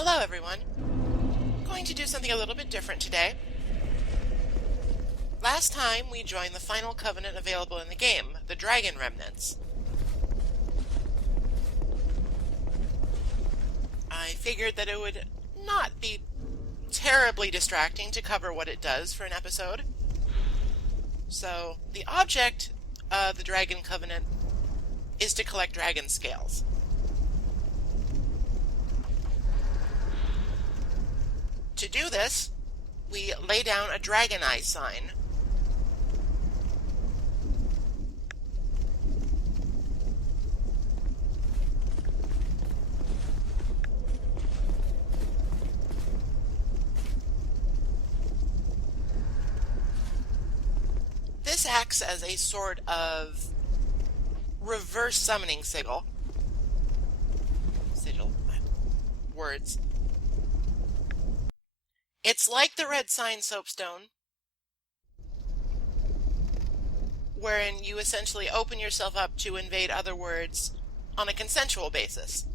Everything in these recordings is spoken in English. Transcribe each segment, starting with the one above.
Hello everyone. I'm going to do something a little bit different today. Last time we joined the final covenant available in the game, the Dragon Remnants. I figured that it would not be terribly distracting to cover what it does for an episode. So, the object of the Dragon Covenant is to collect dragon scales. To do this, we lay down a dragon eye sign. This acts as a sort of reverse summoning sigil. Words. It's like the red sign soapstone, wherein you essentially open yourself up to invade other words on a consensual basis.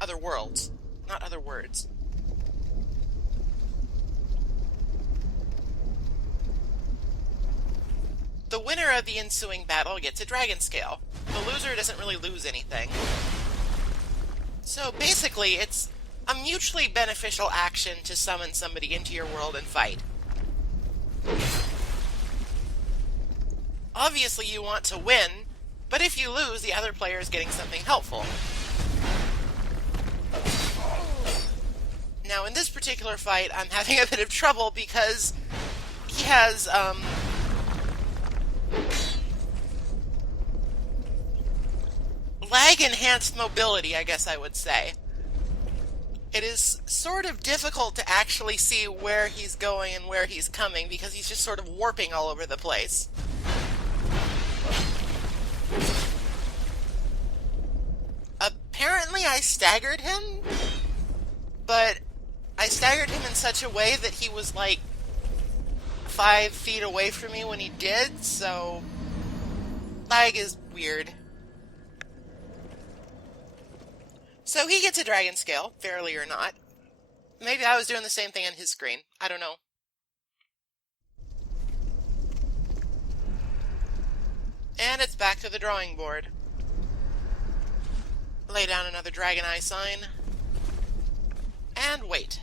Other worlds, not other words. The winner of the ensuing battle gets a dragon scale. The loser doesn't really lose anything. So basically, it's a mutually beneficial action to summon somebody into your world and fight. Obviously you want to win, but if you lose, the other player is getting something helpful. Now in this particular fight, I'm having a bit of trouble because he has, lag-enhanced mobility, I guess I would say. It is sort of difficult to actually see where he's going and where he's coming because he's just sort of warping all over the place. Apparently I staggered him, but I staggered him in such a way that he was like 5 feet away from me when he did, so lag is weird. So he gets a dragon scale, fairly or not. Maybe I was doing the same thing on his screen. I don't know. And it's back to the drawing board. Lay down another dragon eye sign. And wait.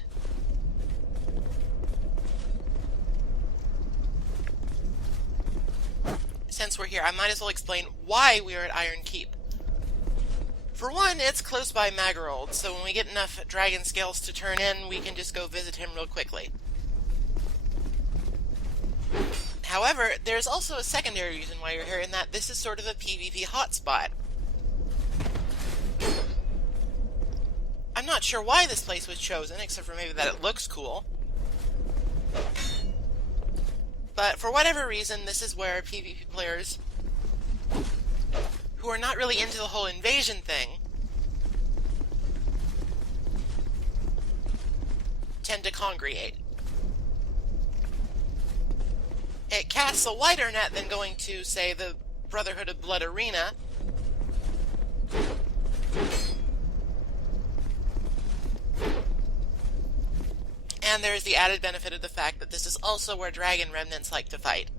Since we're here, I might as well explain why we are at Iron Keep. For one, it's close by Magarold, so when we get enough dragon scales to turn in, we can just go visit him real quickly. However, there's also a secondary reason why you're here, in that this is sort of a PvP hotspot. I'm not sure why this place was chosen, except for maybe that it looks cool. But for whatever reason, this is where PvP players who are not really into the whole invasion thing tend to congregate. It casts a wider net than going to, say, the Brotherhood of Blood Arena. And there's the added benefit of the fact that this is also where dragon remnants like to fight.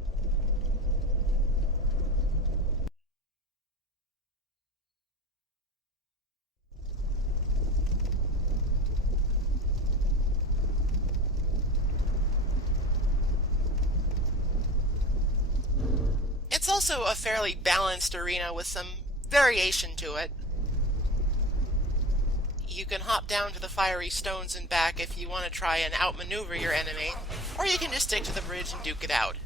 It's also a fairly balanced arena with some variation to it. You can hop down to the fiery stones and back if you want to try and outmaneuver your enemy, or you can just stick to the bridge and duke it out.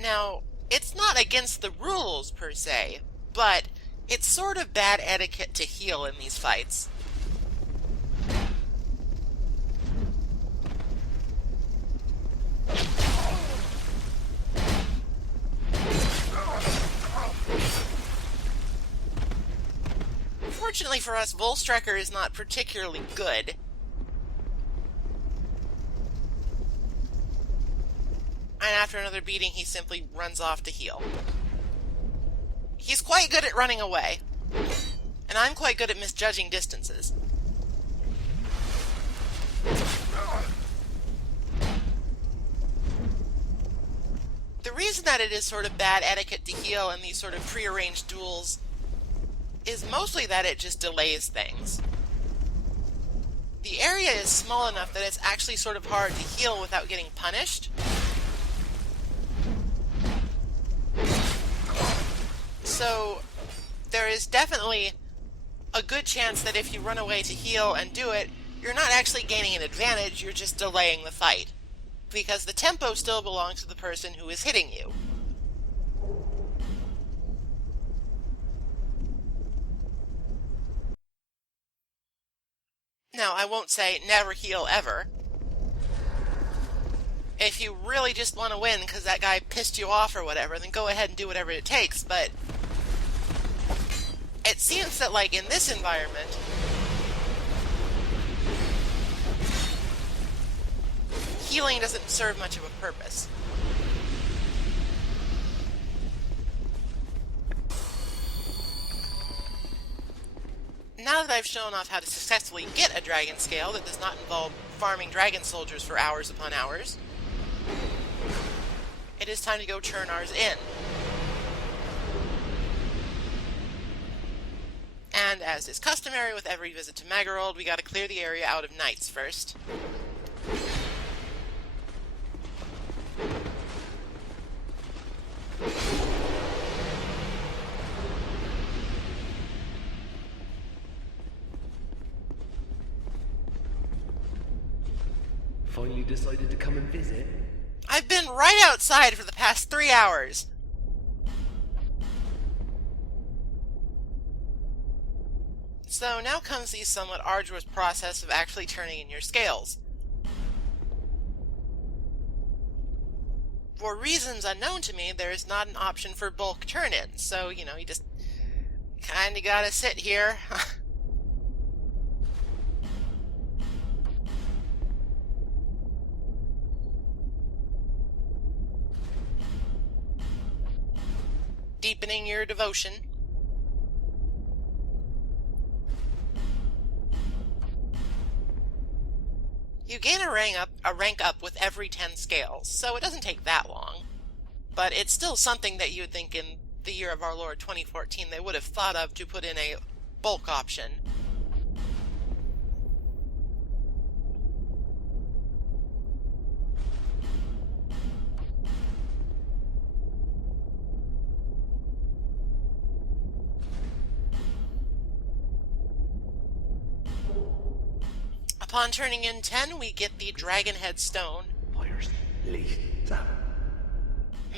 Now, it's not against the rules per se, but it's sort of bad etiquette to heal in these fights. Fortunately for us, Volstrekker is not particularly good. and after another beating he simply runs off to heal. He's quite good at running away, and I'm quite good at misjudging distances. The reason that it is sort of bad etiquette to heal in these sort of prearranged duels is mostly that it just delays things. The area is small enough that it's actually sort of hard to heal without getting punished. So there is definitely a good chance that if you run away to heal and do it, you're not actually gaining an advantage, you're just delaying the fight. Because the tempo still belongs to the person who is hitting you. Now, I won't say never heal ever. If you really just want to win because that guy pissed you off or whatever, then go ahead and do whatever it takes, but it seems that, like, in this environment, healing doesn't serve much of a purpose. Now that I've shown off how to successfully get a dragon scale that does not involve farming dragon soldiers for hours upon hours, it is time to go turn ours in. And as is customary with every visit to Magarold, we gotta clear the area out of knights first. Finally decided to come and visit? I've been right outside for the past 3 hours. So now comes the somewhat arduous process of actually turning in your scales. For reasons unknown to me, there is not an option for bulk turn-ins, so, you just kinda gotta sit here. Deepening your devotion. You gain a rank up with every 10 scales, so it doesn't take that long. But it's still something that you would think in the year of our Lord 2014 they would have thought of to put in a bulk option. Upon turning in 10, we get the Dragon Head Stone.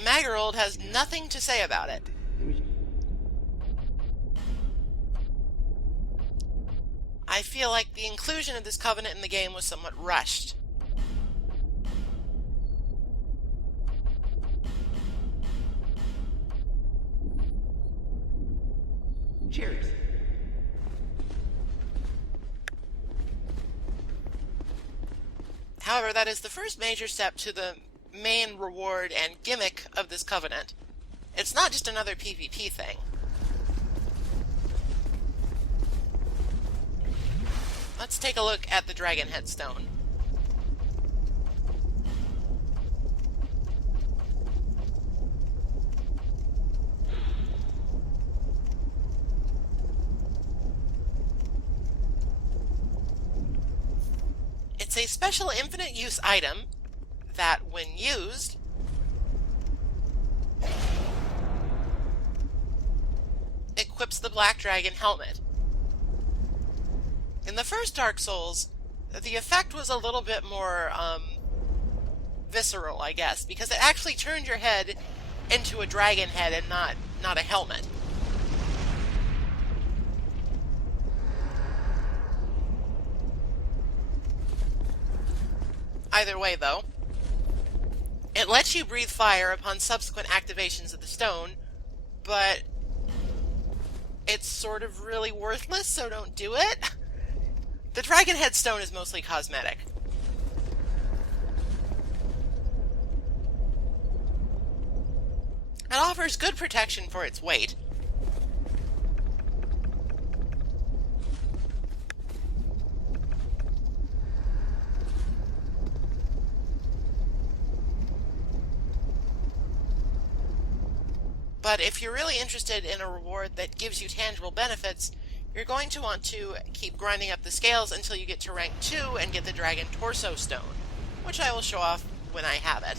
Magarold has nothing to say about it. I feel like the inclusion of this covenant in the game was somewhat rushed. Cheers. However, that is the first major step to the main reward and gimmick of this covenant. It's not just another PvP thing. Let's take a look at the Dragon Head Stone. It's a special infinite use item that, when used, equips the Black Dragon helmet. In the first Dark Souls, the effect was a little bit more visceral, I guess, because it actually turned your head into a dragon head and not a helmet. Either way, though, it lets you breathe fire upon subsequent activations of the stone, but it's sort of really worthless, so don't do it. The Dragon Head Stone is mostly cosmetic. offers good protection for its weight. But if you're really interested in a reward that gives you tangible benefits, you're going to want to keep grinding up the scales until you get to rank 2 and get the Dragon Torso Stone, which I will show off when I have it.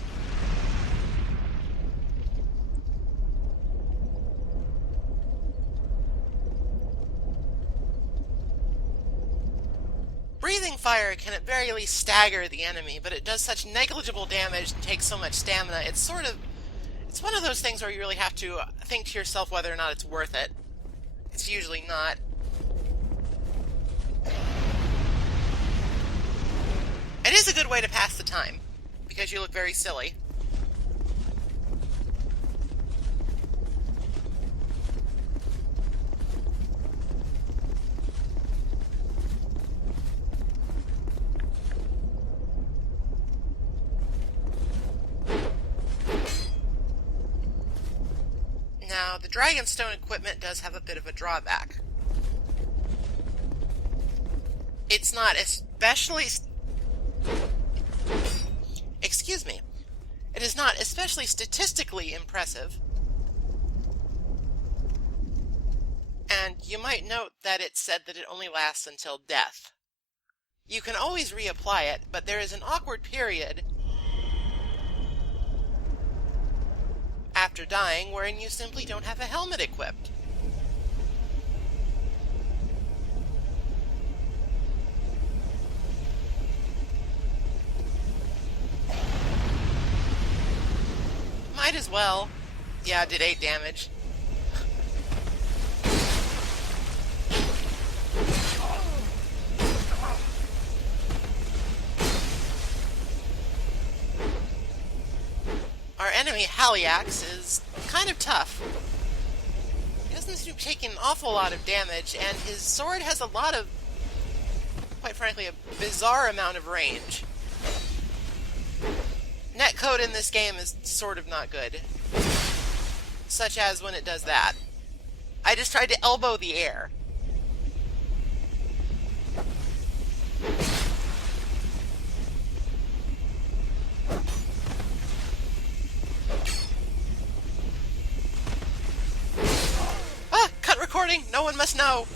Breathing fire can at very least stagger the enemy, but it does such negligible damage and takes so much stamina. It's one of those things where you really have to think to yourself whether or not it's worth it. It's usually not. It is a good way to pass the time, because you look very silly. Now, the Dragonstone equipment does have a bit of a drawback. It's not especially... Excuse me. It is not especially statistically impressive. And you might note that it said that it only lasts until death. You can always reapply it, but there is an awkward period after dying wherein you simply don't have a helmet equipped. Might as well. Yeah, it did 8 damage. Our enemy, Haliax, is kind of tough. He doesn't seem to be taking an awful lot of damage, and his sword has a lot of, quite frankly, a bizarre amount of range. Netcode in this game is sort of not good. Such as when it does that. I just tried to elbow the air. Cut recording! No one must know!